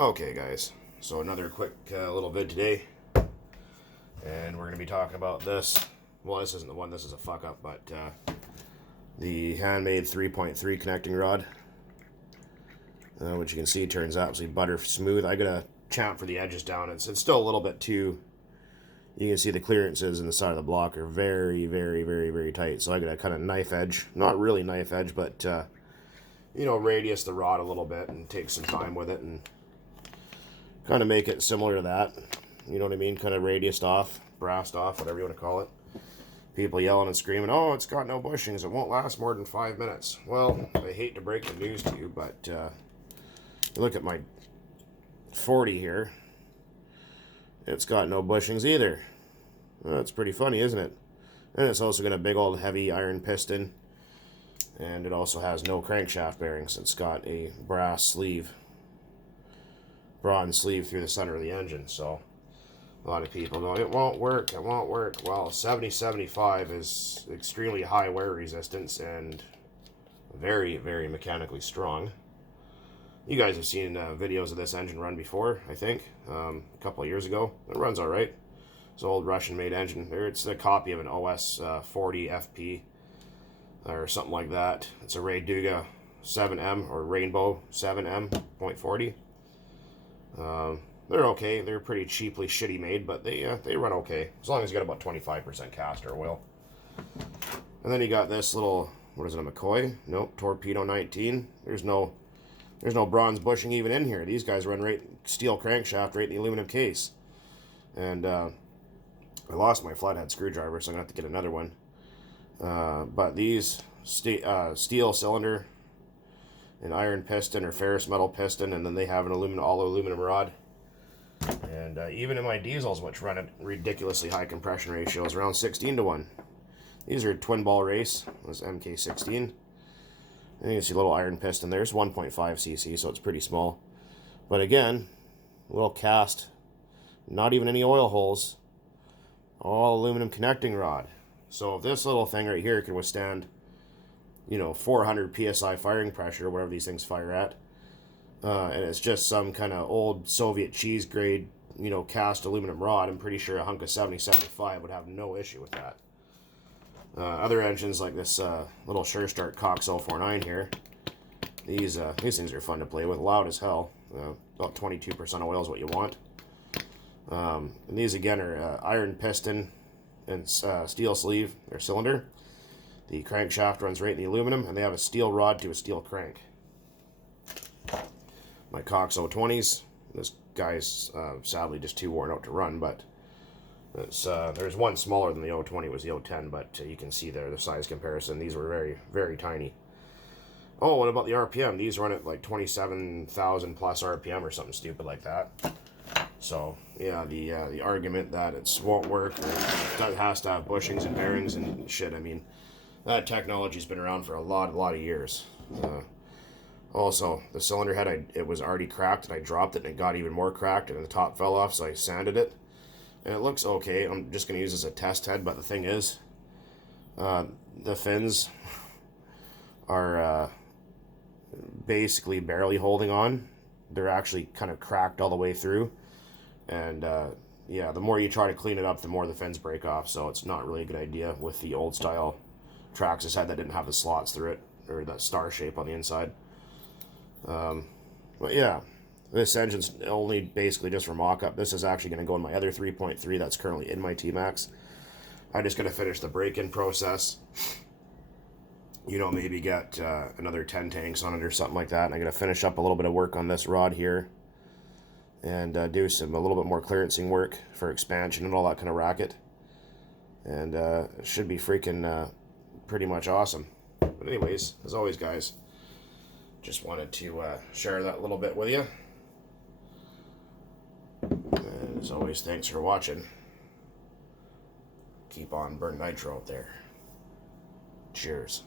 Okay, guys, so another quick little vid today, and we're going to be talking about this. Well, this isn't the one, this is a fuck up, but the handmade 3.3 connecting rod, which you can see turns absolutely butter smooth. I got to champ for the edges down. It's still a little bit too, you can see the clearances in the side of the block are very, very, very, very tight. So I got to kind of knife edge, not really knife edge, but you know, radius the rod a little bit and take some time with it and kind of make it similar to that. You know what I mean? Kind of radiused off, brassed off, whatever you want to call it. People yelling and screaming, oh, it's got no bushings, it won't last more than 5 minutes. Well, I hate to break the news to you, but look at my 40 here. It's got no bushings either. That's pretty funny, isn't it? And it's also got a big old heavy iron piston. And it also has no crankshaft bearings. It's got a brass sleeve, bronze sleeve through the center of the engine. So a lot of people go, it won't work, it won't work. Well, 70-75 is extremely high wear resistance and very, very mechanically strong. You guys have seen videos of this engine run before, I think, a couple of years ago. It runs all right. It's an old Russian-made engine. It's a copy of an OS 40 FP or something like that. It's a Rayduga 7M or Rainbow 7M.40. They're okay. They're pretty cheaply shitty made, but they run okay as long as you got about 25% caster oil. And then you got this little, what is it, a McCoy? Nope, Torpedo 19. There's no bronze bushing even in here. These guys run right steel crankshaft right in the aluminum case. And I lost my flathead screwdriver, so I'm gonna have to get another one. But these steel cylinder, an iron piston or ferrous metal piston, and then they have an all aluminum rod. And even in my diesels, which run at ridiculously high compression ratios, around 16:1. These are twin ball race. This MK16. And you can see a little iron piston there. It's 1.5 cc, so it's pretty small. But again, a little cast, not even any oil holes, all aluminum connecting rod. So if this little thing right here can withstand, you know, 400 psi firing pressure, whatever these things fire at, and it's just some kind of old Soviet cheese grade, you know, cast aluminum rod, I'm pretty sure a hunk of 70-75 would have no issue with that. Other engines like this little Sure Start Cox 049 here, these things are fun to play with, loud as hell. About 22% oil is what you want. And these again are iron piston and steel sleeve or cylinder. The crankshaft runs right in the aluminum, and they have a steel rod to a steel crank. My Cox 020s, this guy's sadly just too worn out to run, but there's one smaller than the 020, was the 010, but you can see there the size comparison. These were very, very tiny. Oh, what about the RPM? These run at like 27,000 plus RPM or something stupid like that. So yeah, the argument that it won't work or it has to have bushings and bearings and shit, I mean, that technology's been around for a lot of years. Also, the cylinder head, it was already cracked, and I dropped it, and it got even more cracked, and the top fell off, so I sanded it. And it looks okay. I'm just going to use this as a test head, but the thing is, the fins are basically barely holding on. They're actually kind of cracked all the way through. And yeah, the more you try to clean it up, the more the fins break off, so it's not really a good idea with the old style Traxxas head that didn't have the slots through it, or that star shape on the inside. But yeah, this engine's only basically just for mock-up. This is actually going to go in my other 3.3 that's currently in my T-Max. I just got to finish the break-in process. You know, maybe get another 10 tanks on it or something like that. And I'm going to finish up a little bit of work on this rod here. And do a little bit more clearancing work for expansion and all that kind of racket. And it should be freaking pretty much awesome. But anyways, as always, guys, just wanted to share that little bit with you. And as always, thanks for watching. Keep on burning nitro out there. Cheers.